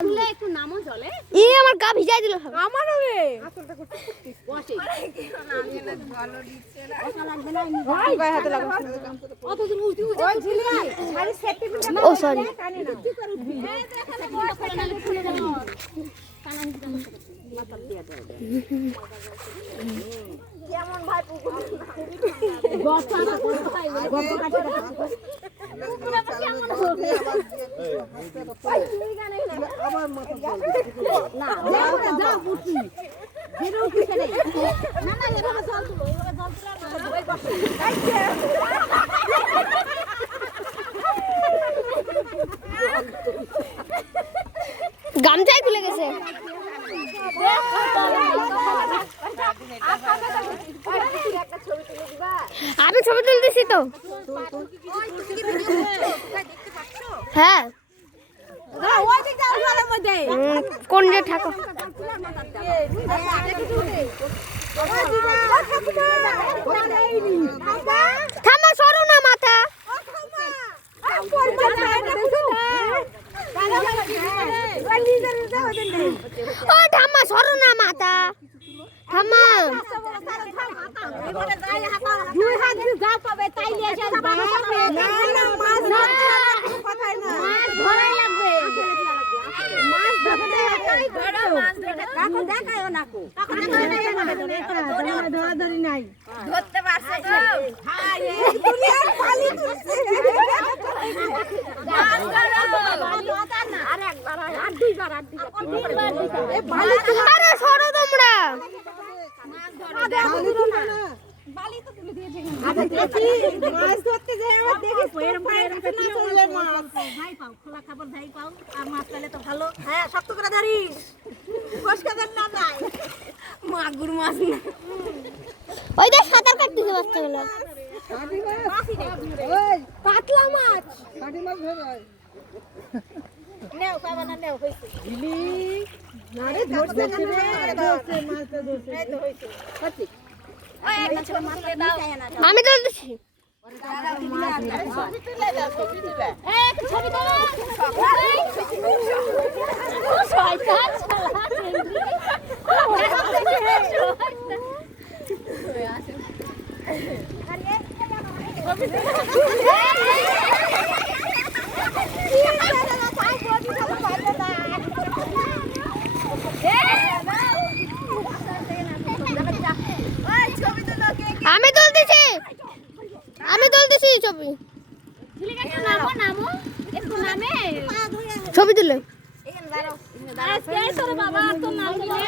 একটু নামও চলে আমার গা ভিজাই দিল সব আমারও রে আসলটা করতে করতে বসে নামিয়ে না ভালো দিচ্ছে না ওটা লাগবে না গায়ে হাতে লাগা অত দূর উঠি উঠি ওই ঝিলি শাড়ি সেফটি পিন ও সরি কানে না কি করে উঠবি এই দেখালে বড় করে নালে খুলে দাও কানা দিতে মাথার দিয়ে দাও কেমন ভাই পুকুর গত আছে কোথায় গত কাটে আবার মাথা না যাও উঠি যেরো উঠি না না এভাবে জল তুলো এভাবে জল তুলো ওই বসে গামছাই খুলে গেছে আমি ছবি তুলতেছি তো হ্যাঁ কোন যে ঠাকুর থামা সরো না মাথা ও থামা সরো না মাথা থামা দুই হাত দিয়ে যা পাবে তাই নিয়ে আসবে না না মাছ কথাই না মাছ ধরাই লাগবে মাছ ধরতে একাই ধরো মাছ ধরে কাকু দেখায়ও না কো কাকু ধরা ধরি নাই ধরতে পারছে তো হ্যাঁ এই দুনিয়ার পালি তুলছে মাছ ধরো আর একবার আর দুইবার এই পালি আরে সরো তোমরা বালি তো তুলে দিয়েছে আরে দেখি মাছ ধরতে যাই আবার দেখি এরকম না চললে মাছ ভাই পাও খোলা খাবার ভাই পাও আর মাছ পেলে তো ভালো হ্যাঁ শক্ত করে ধরিস ফসকাদের না নাই মাগুর মাছ না ওই দেখ সাঁতার কাটতেছে বাচ্চাগুলো ওই পাতলা মাছ কাটি মাছ ধরে যায় নেও পাবা না নেও হইছে ঝিলি নারে ধরছে ধরছে মাছটা ধরছে এই তো হইছে সঠিক ওই একটা ছোট মাছ তুলে দাও আমি তুলতেছি ছবি তুলে দাও ছবি তুলে এই ছবি দাও শয়তান আমি তুলতেছি ছবি নামো নামো একটু নামে ছবি তুলে আজকে তোর বাবা তো নাম দিলে